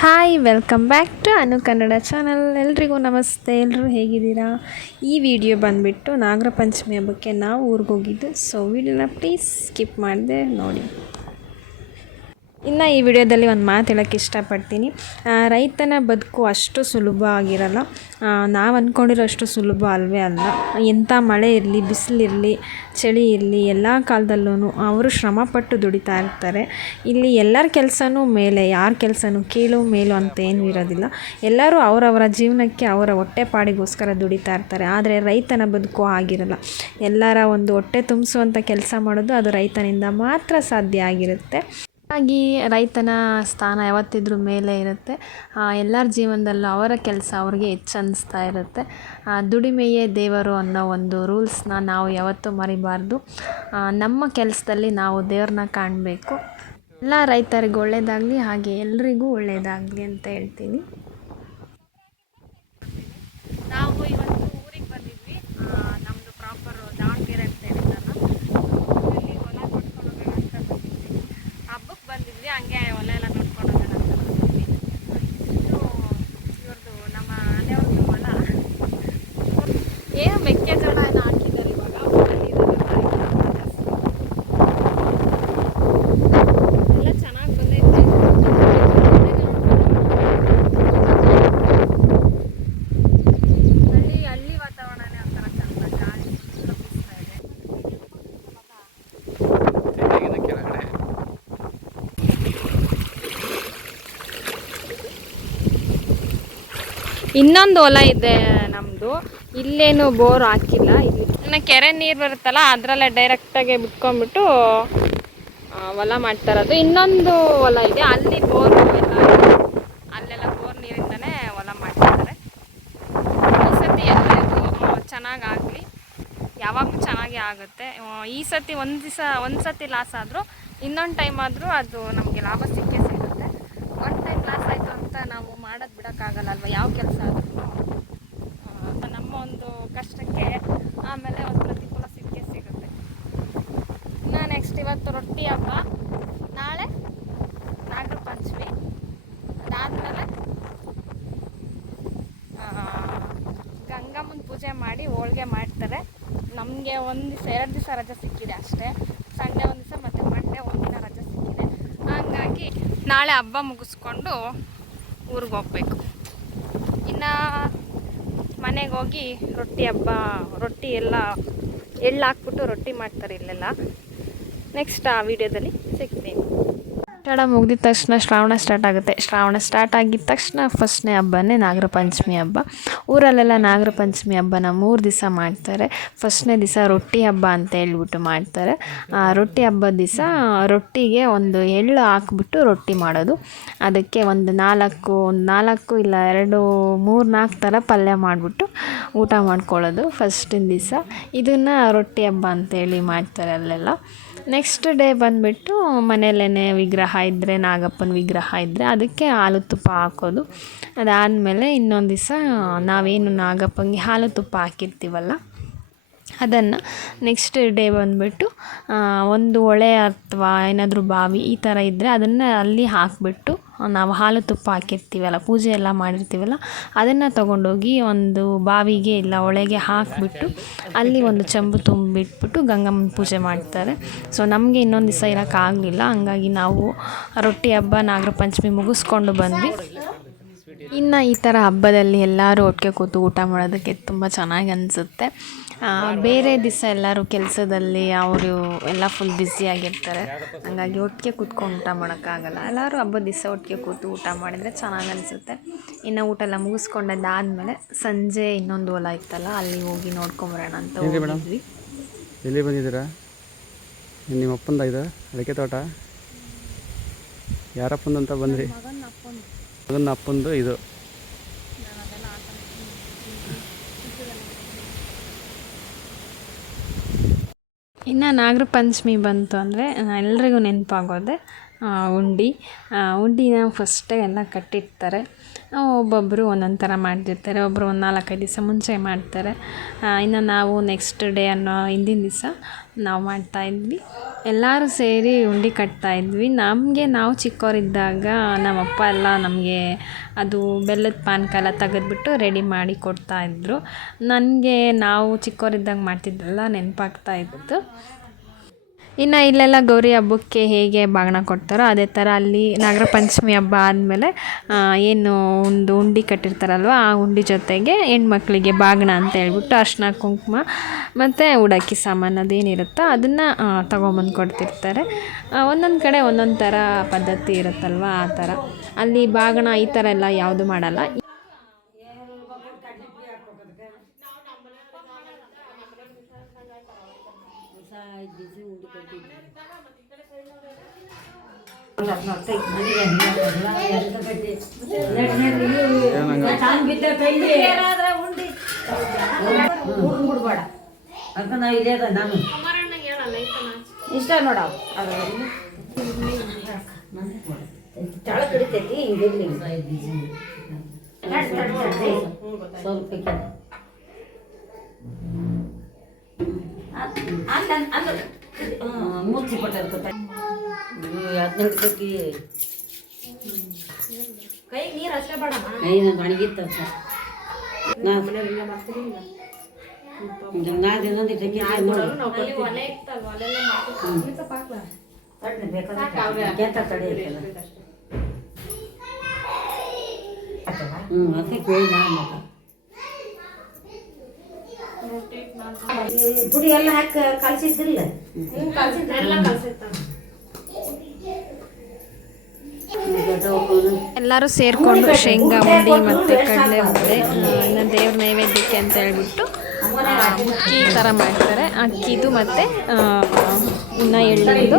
Hi, welcome back to Anu Kannada channel. ಎಲ್ರಿಗೂ ನಮಸ್ತೆ. ಎಲ್ಲರೂ ಹೇಗಿದ್ದೀರಾ? ಈ ವಿಡಿಯೋ ಬಂದುಬಿಟ್ಟು ನಾಗರ ಪಂಚಮಿ ಹಬ್ಬಕ್ಕೆ ನಾವು ಊರಿಗೆ ಹೋಗಿದ್ದು. ಸೊ ವಿಡಿಯೋನ ಪ್ಲೀಸ್ ಸ್ಕಿಪ್ ಮಾಡಿದೆ ನೋಡಿ. ಇನ್ನು ಈ ವಿಡಿಯೋದಲ್ಲಿ ಒಂದು ಮಾತು ಹೇಳೋಕ್ಕೆ ಇಷ್ಟಪಡ್ತೀನಿ. ರೈತನ ಬದುಕು ಅಷ್ಟು ಸುಲಭ ಆಗಿರಲ್ಲ. ನಾವು ಅಂದ್ಕೊಂಡಿರೋ ಅಷ್ಟು ಸುಲಭ ಅಲ್ವೇ ಅಲ್ಲ. ಎಂಥ ಮಳೆ ಇರಲಿ ಬಿಸಿಲಿರಲಿ ಚಳಿ ಇರಲಿ, ಎಲ್ಲ ಕಾಲದಲ್ಲೂ ಅವರು ಶ್ರಮಪಟ್ಟು ದುಡಿತಾ ಇರ್ತಾರೆ. ಇಲ್ಲಿ ಎಲ್ಲರ ಕೆಲಸನೂ ಮೇಲೆ, ಯಾರ ಕೆಲಸನೂ ಕೀಳು ಮೇಲು ಅಂತ ಏನೂ ಇರೋದಿಲ್ಲ. ಎಲ್ಲರೂ ಅವರವರ ಜೀವನಕ್ಕೆ ಅವರ ಹೊಟ್ಟೆಪಾಡಿಗೋಸ್ಕರ ದುಡಿತಾ ಇರ್ತಾರೆ. ಆದರೆ ರೈತನ ಬದುಕು ಆಗಿರಲ್ಲ. ಎಲ್ಲರ ಒಂದು ಹೊಟ್ಟೆ ತುಂಬಿಸುವಂಥ ಕೆಲಸ ಮಾಡೋದು ಅದು ರೈತನಿಂದ ಮಾತ್ರ ಸಾಧ್ಯ ಆಗಿರುತ್ತೆ. ಹಾಗಾಗಿ ರೈತನ ಸ್ಥಾನ ಯಾವತ್ತಿದ್ರೂ ಮೇಲೆ ಇರುತ್ತೆ. ಎಲ್ಲರ ಜೀವನದಲ್ಲೂ ಅವರ ಕೆಲಸ ಅವ್ರಿಗೆ ಹೆಚ್ಚು ಅನ್ನಿಸ್ತಾ ಇರುತ್ತೆ ದುಡಿಮೆಯೇ ದೇವರು ಅನ್ನೋ ಒಂದು ರೂಲ್ಸ್ನ ನಾವು ಯಾವತ್ತೂ ಮರಿಬಾರ್ದು. ನಮ್ಮ ಕೆಲಸದಲ್ಲಿ ನಾವು ದೇವ್ರನ್ನ ಕಾಣಬೇಕು. ಎಲ್ಲ ರೈತರಿಗೂ ಒಳ್ಳೆಯದಾಗಲಿ ಹಾಗೆ ಎಲ್ರಿಗೂ ಒಳ್ಳೆಯದಾಗಲಿ ಅಂತ ಹೇಳ್ತೀನಿ ನಾವು ಇವತ್ತು ಊರಿಗೆ ಬಂದಿದ್ವಿ ನಮ್ಮದು ಪ್ರಾಪರ್ ದಾವಣಗೆರೆ ಅಂತ ಹೇಳಿದ್ದಲ್ಲ ಊರಲ್ಲಿ ಹೊಲ ನೋಡ್ಕೊಂಡು ಹೋಗೋಣ ಅಂತ ಬಂದಿದ್ವಿ ಹಬ್ಬಕ್ಕೆ ಬಂದಿದ್ವಿ ಹಂಗೆ ಹೊಲ ಎಲ್ಲ ನೋಡ್ಕೊಂಡು ಹೋಗೋಣ ಅಂತ ಬಂದಿದ್ವಿ ಇದು ಇವ್ರದ್ದು ನಮ್ಮ ಮನೆಯವ್ರದ್ದು ಹೊಲ ಏನು ಮೆಕ್ಕೆಜೋಳ ಏನೋ ಹಾಕಿದ್ದಾರೆ ಇವಾಗ ಎಲ್ಲ ಚೆನ್ನಾಗಿ ಬಂದೈತೆ ಹಳ್ಳಿ ಹಳ್ಳಿ ವಾತಾವರಣನೇ ಒಂಥರ ಚಂದ ಗಾಳಿ ಎಲ್ಲ ಬೀಸ್ತಾ ಇದೆ ತೆಂಗಿನ ಕೆಳಗಡೆ ಇನ್ನೊಂದು ಹೊಲ ಇದೆ ನಮ್ಮದು ಇಲ್ಲೇನು ಬೋರ್ ಹಾಕಿಲ್ಲ. ಇಲ್ಲಿ ಕೆರೆ ನೀರು ಬರುತ್ತಲ್ಲ, ಅದರಲ್ಲೇ ಡೈರೆಕ್ಟಾಗಿ ಬಿಟ್ಕೊಂಡ್ಬಿಟ್ಟು ಹೊಲ ಮಾಡ್ತಾ ಇರೋದು. ಇನ್ನೊಂದು ಹೊಲ ಇದೆ. ಅಲ್ಲಿ ಬೋರ್ ಎಲ್ಲ. ಅಲ್ಲೆಲ್ಲ ಬೋರ್ ನೀರಿಂದನೇ ಹೊಲ ಮಾಡ್ತಿದ್ದಾರೆ ಈ ಸತಿ ಎಲ್ಲರಿಗೂ ಚೆನ್ನಾಗಿ ಆಗಲಿ ಯಾವಾಗಲೂ ಚೆನ್ನಾಗೇ ಆಗುತ್ತೆ. ಈ ಸತಿ ಒಂದು ದಿವಸ, ಒಂದು ಸತಿ ಲಾಸ್ ಆದರೂ, ಇನ್ನೊಂದು ಟೈಮ್ ಆದರೂ ಅದು ನಮಗೆ ಲಾಭ ಸಿಕ್ಕೇ ಸಿಗುತ್ತೆ. ಒನ್ ಟೈಮ್ ಲಾಸ್ ಆಯಿತು ಅಂತ ನಾವು ಮಾಡೋದು ಬಿಡೋಕ್ಕಾಗಲ್ಲ ಅಲ್ವಾ? ಯಾವ ಕೆಲಸ ಆದರೂ. ನಮ್ಮ ಒಂದು ಕಷ್ಟಕ್ಕೆ ಆಮೇಲೆ ಒಂದು ಪ್ರತಿಫಲ ಸಿಕ್ಕೇ ಸಿಗುತ್ತೆ. ಇನ್ನು ನೆಕ್ಸ್ಟ್ ಇವತ್ತು ರೊಟ್ಟಿ ಹಬ್ಬ. ನಾಳೆ ನಾಗರ ಪಂಚಮಿ ಅದಾದಮೇಲೆ ಗಂಗಮ್ಮನ ಪೂಜೆ ಮಾಡಿ ಹೋಳ್ಗೆ ಮಾಡ್ತಾರೆ. ನಮಗೆ ಒಂದು ದಿವಸ, ಎರಡು ದಿವಸ ರಜೆ ಸಿಕ್ಕಿದೆ ಅಷ್ಟೇ. ಸಂಡೆ ಒಂದು ದಿವಸ ಮತ್ತು ಮಂಡೇ ದಿನ ರಜೆ ಸಿಕ್ಕಿದೆ. ಹಂಗಾಗಿ ನಾಳೆ ಹಬ್ಬ ಮುಗಿಸ್ಕೊಂಡು ಊರಿಗೆ ಹೋಗ್ಬೇಕು. ಇನ್ನು ಮನೆಗೆ ಹೋಗಿ ರೊಟ್ಟಿ ಹಬ್ಬ, ರೊಟ್ಟಿ ಎಲ್ಲ ಎಳ್ಳು ಹಾಕ್ಬಿಟ್ಟು ರೊಟ್ಟಿ ಮಾಡ್ತಾರೆ ಇಲ್ಲೆಲ್ಲ. ನೆಕ್ಸ್ಟ್ ಆ ವಿಡಿಯೋದಲ್ಲಿ ಸಿಗ್ತೀನಿ. ಆಷಾಢ ಮುಗಿದ ತಕ್ಷಣ ಶ್ರಾವಣ ಸ್ಟಾರ್ಟ್ ಆಗುತ್ತೆ. ಶ್ರಾವಣ ಸ್ಟಾರ್ಟ್ ಆಗಿದ ತಕ್ಷಣ ಫಸ್ಟ್ನೇ ಹಬ್ಬನೇ ನಾಗರ ಪಂಚಮಿ ಹಬ್ಬ. ಊರಲ್ಲೆಲ್ಲ ನಾಗರ ಪಂಚಮಿ ಹಬ್ಬನ ಮೂರು ದಿವಸ ಮಾಡ್ತಾರೆ. ಫಸ್ಟ್ನೇ ದಿವಸ ರೊಟ್ಟಿ ಹಬ್ಬ ಅಂತ ಹೇಳ್ಬಿಟ್ಟು ಮಾಡ್ತಾರೆ. ಆ ರೊಟ್ಟಿ ಹಬ್ಬದ ದಿವಸ ರೊಟ್ಟಿಗೆ ಒಂದು ಎಳ್ಳು ಹಾಕ್ಬಿಟ್ಟು ರೊಟ್ಟಿ ಮಾಡೋದು. ಅದಕ್ಕೆ ಒಂದು ನಾಲ್ಕು ಒಂದು ನಾಲ್ಕು ಇಲ್ಲ ಎರಡು, ಮೂರು, ನಾಲ್ಕು ಥರ ಪಲ್ಯ ಮಾಡಿಬಿಟ್ಟು ಊಟ ಮಾಡ್ಕೊಳ್ಳೋದು ಫಸ್ಟಿನ ದಿವಸ. ಇದನ್ನು ರೊಟ್ಟಿ ಹಬ್ಬ ಅಂತೇಳಿ ಮಾಡ್ತಾರೆ ಅಲ್ಲೆಲ್ಲ. ನೆಕ್ಸ್ಟ್ ಡೇ ಬಂದುಬಿಟ್ಟು ಮನೆಯಲ್ಲೇ ವಿಗ್ರಹ ಇದ್ದರೆ ನಾಗಪ್ಪನ ವಿಗ್ರಹ ಇದ್ದರೆ ಅದಕ್ಕೆ ಹಾಲು ತುಪ್ಪ ಹಾಕೋದು. ಅದಾದಮೇಲೆ ಇನ್ನೊಂದು ದಿವಸ ನಾವೇನು ನಾಗಪ್ಪನಿಗೆ ಹಾಲು ತುಪ್ಪ ಹಾಕಿರ್ತೀವಲ್ಲ ಅದನ್ನು ನೆಕ್ಸ್ಟ್ ಡೇ ಬಂದುಬಿಟ್ಟು ಒಂದು ಹೊಳೆ ಅಥವಾ ಏನಾದರೂ ಬಾವಿ ಈ ಥರ ಇದ್ದರೆ ಅದನ್ನು ಅಲ್ಲಿ ಹಾಕಿಬಿಟ್ಟು, ನಾವು ಹಾಲು ತುಪ್ಪ ಹಾಕಿರ್ತೀವಲ್ಲ, ಪೂಜೆ ಎಲ್ಲ ಮಾಡಿರ್ತೀವಲ್ಲ, ಅದನ್ನು ತೊಗೊಂಡೋಗಿ ಒಂದು ಬಾವಿಗೆ ಇಲ್ಲ ಹೊಳೆಗೆ ಹಾಕಿಬಿಟ್ಟು, ಅಲ್ಲಿ ಒಂದು ಚಂಬು ತುಂಬಿಟ್ಬಿಟ್ಟು ಗಂಗಮ್ಮನ ಪೂಜೆ ಮಾಡ್ತಾರೆ. ಸೊ ನಮಗೆ ಇನ್ನೊಂದು ದಿವಸ ಇರೋಕ್ಕಾಗಲಿಲ್ಲ ಹಂಗಾಗಿ ನಾವು ರೊಟ್ಟಿ ಹಬ್ಬ ನಾಗರ ಪಂಚಮಿ ಮುಗಿಸ್ಕೊಂಡು ಬಂದ್ವಿ. ಇನ್ನು ಈ ಥರ ಹಬ್ಬದಲ್ಲಿ ಎಲ್ಲರೂ ಒಟ್ಟಿಗೆ ಕೂತು ಊಟ ಮಾಡೋದಕ್ಕೆ ತುಂಬ ಚೆನ್ನಾಗಿ ಅನಿಸುತ್ತೆ. ಬೇರೆ ದಿವಸ ಎಲ್ಲರೂ ಕೆಲಸದಲ್ಲಿ ಅವರು ಎಲ್ಲ ಫುಲ್ ಬ್ಯುಸಿಯಾಗಿರ್ತಾರೆ ಹಾಗಾಗಿ ಒಟ್ಟಿಗೆ ಕೂತ್ಕೊಂಡು ಊಟ ಮಾಡೋಕ್ಕಾಗಲ್ಲ. ಎಲ್ಲರೂ ಹಬ್ಬದ ದಿವಸ ಒಟ್ಟಿಗೆ ಕೂತು ಊಟ ಮಾಡಿದರೆ ಚೆನ್ನಾಗಿ ಅನಿಸುತ್ತೆ. ಇನ್ನು ಊಟ ಎಲ್ಲ ಮುಗಿಸ್ಕೊಂಡದ್ದಾದಮೇಲೆ ಸಂಜೆ ಇನ್ನೊಂದು ಹೊಲ ಇತ್ತಲ್ಲ ಅಲ್ಲಿ ಹೋಗಿ ನೋಡ್ಕೊಂಬರೋಣ ಅಂತ? ಹೋಗಿದ್ವಿ. ಎಲ್ಲಿ ಬಂದಿದ್ದೀರಾ? ನಿಮ್ಮ ಅಪ್ಪಂದ ಇದು? ಅಡಿಕೆ ತೋಟ? ಯಾರಪ್ಪಂದಂತ ಅಂತ ಬಂದ್ರಿ? ಮಗನ ಅಪ್ಪಂದು ಇದು. ಇನ್ನು ನಾಗರ ಪಂಚಮಿ ಬಂತು ಅಂದರೆ ಎಲ್ರಿಗೂ ನೆನಪಾಗೋದೆ ಉಂಡೆ. ಉಂಡಿನ ಫಸ್ಟೇ ಎಲ್ಲ ಕಟ್ಟಿರ್ತಾರೆ. ಒಬ್ಬೊಬ್ಬರು ಒಂದೊಂದು ಥರ ಮಾಡ್ತಿರ್ತಾರೆ ಒಬ್ಬರು ಒಂದು ನಾಲ್ಕೈದು ದಿವಸ ಮುಂಚೆ ಮಾಡ್ತಾರೆ. ಇನ್ನು ನಾವು ನೆಕ್ಸ್ಟ್ ಡೇ ಅನ್ನೋ ಹಿಂದಿನ ದಿವಸ ನಾವು ಮಾಡ್ತಾಯಿದ್ವಿ ಎಲ್ಲರೂ ಸೇರಿ ಉಂಡೆ ಕಟ್ತಾಯಿದ್ವಿ ನಮಗೆ ನಾವು ಚಿಕ್ಕವರಿದ್ದಾಗ ನಮ್ಮಪ್ಪ ಎಲ್ಲ ನಮಗೆ ಅದು ಬೆಲ್ಲದ ಪಾನಕ ಎಲ್ಲ ತೆಗೆದ್ಬಿಟ್ಟು ರೆಡಿ ಮಾಡಿ ಕೊಡ್ತಾಯಿದ್ರು ನನಗೆ ನಾವು ಚಿಕ್ಕವರಿದ್ದಾಗ ಮಾಡ್ತಿದ್ದೆಲ್ಲ ನೆನಪಾಗ್ತಾ ಇತ್ತು. ಇನ್ನು ಇಲ್ಲೆಲ್ಲ ಗೌರಿ ಹಬ್ಬಕ್ಕೆ ಹೇಗೆ ಬಾಗಿನ ಕೊಡ್ತಾರೋ ಅದೇ ಥರ ಅಲ್ಲಿ ನಾಗರ ಪಂಚಮಿ ಹಬ್ಬ ಆದಮೇಲೆ ಏನು ಒಂದು ಉಂಡಿ ಕಟ್ಟಿರ್ತಾರಲ್ವ, ಆ ಉಂಡಿ ಜೊತೆಗೆ ಹೆಣ್ಮಕ್ಳಿಗೆ ಬಾಗಿನ ಅಂತ ಹೇಳ್ಬಿಟ್ಟು ಅರ್ಶಿನ, ಕುಂಕುಮ ಮತ್ತು ಉಡಕ್ಕಿ ಸಾಮಾನು ಅದೇನಿರುತ್ತೋ ಅದನ್ನು ತೊಗೊಂಬಂದು ಕೊಡ್ತಿರ್ತಾರೆ. ಒಂದೊಂದು ಕಡೆ ಒಂದೊಂದು ಥರ ಪದ್ಧತಿ ಇರುತ್ತಲ್ವ, ಆ ಥರ ಅಲ್ಲಿ ಬಾಗಿನ ಈ ಥರ ಎಲ್ಲ ಯಾವುದು ಮಾಡಲ್ಲ. ಬಿಡ್ಬೇಡ ಅದಕ್ಕೆ ನಾವು ಇಲ್ಲೇ ಅದ ನಾನು ಇಷ್ಟ ನೋಡ ತಳ ಕಡಿತೈತಿ ಹಿಂಗಿರ್ಲಿ ಸ್ವಲ್ಪ ಹಾಕ್ಯಾನ. ಅಲ್ಲ ಅಲ್ಲ ಹ್ಮ್, ಮುಚ್ಚಿ ಪಟ್ಟಿರ್ತೈತೆ ಅದನ್ನ ಹಿಡ್ಕಿ ಕೈಗೆ ನೀರು ಹಚ್ಚ ಬೇಡಮ್ಮ. ಕೈ ನಂಗೆ ಒಣಗಿತ್ತು ನಾಲ್ಕು ದಿನ ಇಟ್ಟಕ್ಕೆ ಅಲ್ಲಿ ಒಲೆ ಇತ್ತಲ್ವ? ಅಲ್ಲೆಲ್ಲ ಮಾಡ್ತಿರ್ತೀವಿ. ಹ್ಞೂ ಅದಕ್ಕೆ ಕೇಳಿದ ಮತ್ತೆ ಈ ಪುಡಿ ಎಲ್ಲ ಹಾಕಿ ಕಲಸಿದ್ದಿಲ್ಲ ಎಲ್ಲರೂ ಸೇರಿಕೊಂಡು ಶೇಂಗಾ ಉಂಡಿ ಮತ್ತು ಕಡಲೆ ಉಂಡೆ ಇನ್ನು ದೇವ್ರ ನೈವೇದ್ಯಕ್ಕೆ ಅಂತ ಹೇಳ್ಬಿಟ್ಟು ಆ, ಅಕ್ಕಿ ಈ ಥರ ಮಾಡ್ತಾರೆ. ಅಕ್ಕಿದು ಮತ್ತು ಇನ್ನು ಎಳ್ಳಿದು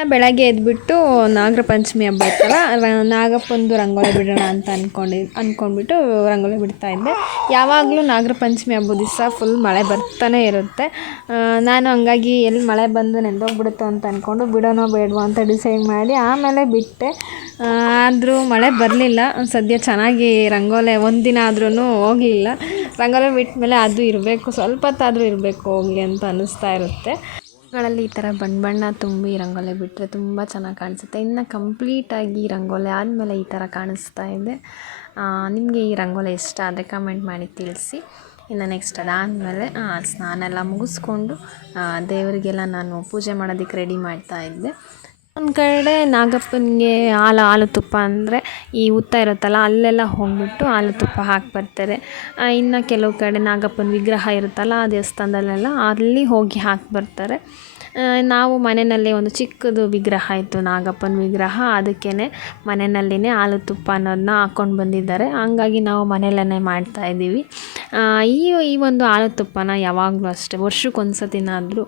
ಬೆಳಗ್ಗೆ ಎದ್ಬಿಟ್ಟು ನಾಗರ ಪಂಚಮಿ ಹಬ್ಬ ಇತ್ತಲ್ಲ ನಾಗಪ್ಪಂದು ರಂಗೋಲಿ ಬಿಡೋಣ ಅಂತ ಅಂದ್ಕೊಂಡು ಅಂದ್ಕೊಂಡ್ಬಿಟ್ಟು ರಂಗೋಲಿ ಬಿಡ್ತಾ ಇದ್ದೆ. ಯಾವಾಗಲೂ ನಾಗರ ಪಂಚಮಿ ಹಬ್ಬದ ದಿವಸ ಫುಲ್ ಮಳೆ ಬರ್ತಾನೆ ಇರುತ್ತೆ. ನಾನು ಹಂಗಾಗಿ ಎಲ್ಲಿ ಮಳೆ ಬಂದು ನೆಂದೋಗ್ಬಿಡುತ್ತೋ ಅಂತ ಅಂದ್ಕೊಂಡು ಬಿಡೋನೋ ಬೇಡವೋ ಅಂತ ಡಿಸೈಡ್ ಮಾಡಿ ಆಮೇಲೆ ಬಿಟ್ಟೆ. ಆದರೂ ಮಳೆ ಬರಲಿಲ್ಲ. ಸದ್ಯ ಚೆನ್ನಾಗಿ ರಂಗೋಲೆ ಒಂದಿನ ಆದ್ರೂ ಹೋಗಲಿಲ್ಲ. ರಂಗೋಲಿ ಬಿಟ್ಟ ಮೇಲೆ ಅದು ಇರಬೇಕು, ಸ್ವಲ್ಪ ಹೊತ್ತಾದರೂ ಇರಬೇಕು ಹೋಗಲಿ ಅಂತ ಅನ್ನಿಸ್ತಾ ಇರುತ್ತೆ. ಗಳಲ್ಲಿ ಈ ಥರ ಬಣ್ಣ ಬಣ್ಣ ತುಂಬಿ ರಂಗೋಲಿ ಬಿಟ್ಟರೆ ತುಂಬ ಚೆನ್ನಾಗಿ ಕಾಣಿಸುತ್ತೆ. ಇನ್ನು ಕಂಪ್ಲೀಟಾಗಿ ರಂಗೋಲಿ ಆದಮೇಲೆ ಈ ಥರ ಕಾಣಿಸ್ತಾ ಇದೆ. ನಿಮಗೆ ಈ ರಂಗೋಲಿ ಇಷ್ಟ ಆದರೆ ಕಮೆಂಟ್ ಮಾಡಿ ತಿಳಿಸಿ. ಇನ್ನು ನೆಕ್ಸ್ಟ್ ಅದಾದಮೇಲೆ ಸ್ನಾನ ಎಲ್ಲ ಮುಗಿಸ್ಕೊಂಡು ದೇವರಿಗೆಲ್ಲ ನಾನು ಪೂಜೆ ಮಾಡೋದಕ್ಕೆ ರೆಡಿ ಮಾಡ್ತಾ ಇದ್ದೆ. ಒಂದು ಕಡೆ ನಾಗಪ್ಪನಿಗೆ ಹಾಲು ಹಾಲು ತುಪ್ಪ ಅಂದರೆ ಈ ಹುತ್ತ ಇರುತ್ತಲ್ಲ, ಅಲ್ಲೆಲ್ಲ ಹೋಗ್ಬಿಟ್ಟು ಹಾಲು ತುಪ್ಪ ಹಾಕಿ ಬರ್ತಾರೆ. ಇನ್ನು ಕೆಲವು ಕಡೆ ನಾಗಪ್ಪನ ವಿಗ್ರಹ ಇರುತ್ತಲ್ಲ, ಆ ದೇವಸ್ಥಾನದಲ್ಲೆಲ್ಲ ಅಲ್ಲಿ ಹೋಗಿ ಹಾಕಿ ಬರ್ತಾರೆ. ನಾವು ಮನೆಯಲ್ಲೇ ಒಂದು ಚಿಕ್ಕದು ವಿಗ್ರಹ ಇತ್ತು, ನಾಗಪ್ಪನ ವಿಗ್ರಹ. ಅದಕ್ಕೇ ಮನೆಯಲ್ಲಿನೇ ಹಾಲು ತುಪ್ಪ ಅನ್ನೋದನ್ನ ಹಾಕ್ಕೊಂಡು ಬಂದಿದ್ದಾರೆ. ಹಾಗಾಗಿ ನಾವು ಮನೆಯಲ್ಲೇ ಮಾಡ್ತಾ ಇದ್ದೀವಿ. ಈ ಈ ಒಂದು ಹಾಲು ತುಪ್ಪನ ಯಾವಾಗಲೂ ಅಷ್ಟೇ ವರ್ಷಕ್ಕೊಂದು ಸತಿನಾದರೂ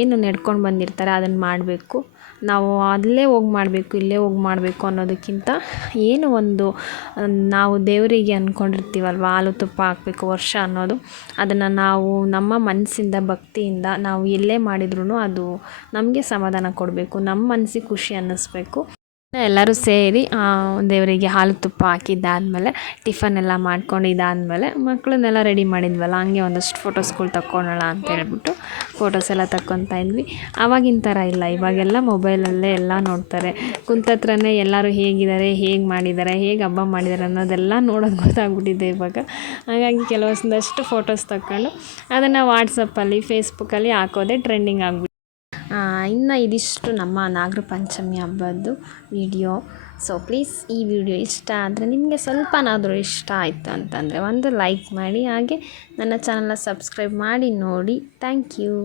ಏನು ನೆಡ್ಕೊಂಡು ಬಂದಿರ್ತಾರೆ ಅದನ್ನು ಮಾಡಬೇಕು. ನಾವು ಅಲ್ಲೇ ಹೋಗಿ ಮಾಡಬೇಕು, ಇಲ್ಲೇ ಹೋಗಿ ಮಾಡಬೇಕು ಅನ್ನೋದಕ್ಕಿಂತ ಏನು ಒಂದು, ನಾವು ದೇವರಿಗೆ ಅಂದ್ಕೊಂಡಿರ್ತೀವಲ್ವ ಹಾಲು ತುಪ್ಪ ಹಾಕಬೇಕು ವರ್ಷ ಅನ್ನೋದು, ಅದನ್ನು ನಾವು ನಮ್ಮ ಮನಸ್ಸಿಂದ, ಭಕ್ತಿಯಿಂದ ನಾವು ಎಲ್ಲೇ ಮಾಡಿದ್ರೂ ಅದು ನಮಗೆ ಸಮಾಧಾನ ಕೊಡಬೇಕು, ನಮ್ಮ ಮನಸ್ಸಿಗೆ ಖುಷಿ ಅನ್ನಿಸ್ಬೇಕು. ಎಲ್ಲರೂ ಸೇರಿ ದೇವರಿಗೆ ಹಾಲು ತುಪ್ಪ ಹಾಕಿದ್ದಾದಮೇಲೆ, ಟಿಫನ್ ಎಲ್ಲ ಮಾಡ್ಕೊಂಡು ಇದಾದಮೇಲೆ ಮಕ್ಕಳನ್ನೆಲ್ಲ ರೆಡಿ ಮಾಡಿದ್ವಲ್ಲ, ಹಂಗೆ ಒಂದಷ್ಟು ಫೋಟೋಸ್ಗಳು ತಕ್ಕೊಳ್ಳೋಣ ಅಂತ ಹೇಳ್ಬಿಟ್ಟು ಫೋಟೋಸ್ ಎಲ್ಲ ತಕ್ಕೊತಾ ಇದ್ವಿ. ಆವಾಗಿನ ಥರ ಇಲ್ಲ, ಇವಾಗೆಲ್ಲ ಮೊಬೈಲಲ್ಲೇ ಎಲ್ಲ ನೋಡ್ತಾರೆ. ಕುಂತತ್ರನೇ ಎಲ್ಲರೂ ಹೇಗಿದ್ದಾರೆ, ಹೇಗೆ ಮಾಡಿದ್ದಾರೆ, ಹೇಗೆ ಹಬ್ಬ ಮಾಡಿದ್ದಾರೆ ಅನ್ನೋದೆಲ್ಲ ನೋಡೋದು ಗೊತ್ತಾಗ್ಬಿಟ್ಟಿದೆ ಇವಾಗ. ಹಾಗಾಗಿ ಕೆಲವೊಂದಷ್ಟು ಫೋಟೋಸ್ ತಕ್ಕೊಂಡು, ಅದನ್ನು ವಾಟ್ಸಪ್ಪಲ್ಲಿ ಫೇಸ್ಬುಕ್ಕಲ್ಲಿ ಹಾಕೋದೇ ಟ್ರೆಂಡಿಂಗ್ ಆಗ್ಬಿಟ್ಟು ಇನ್ನು ಇದಿಷ್ಟು ನಮ್ಮ ನಾಗರ ಪಂಚಮಿ ಹಬ್ಬದ್ದು ವಿಡಿಯೋ ಸೊ ಪ್ಲೀಸ್ ಈ ವಿಡಿಯೋ ಇಷ್ಟ ಆದರೆ ನಿಮಗೆ ಸ್ವಲ್ಪನಾದರೂ ಇಷ್ಟ ಆಯಿತು ಅಂತಂದರೆ ಒಂದು ಲೈಕ್ ಮಾಡಿ, ಹಾಗೆ ನನ್ನ ಚಾನಲ್ನ ಸಬ್ಸ್ಕ್ರೈಬ್ ಮಾಡಿ ನೋಡಿ. Thank you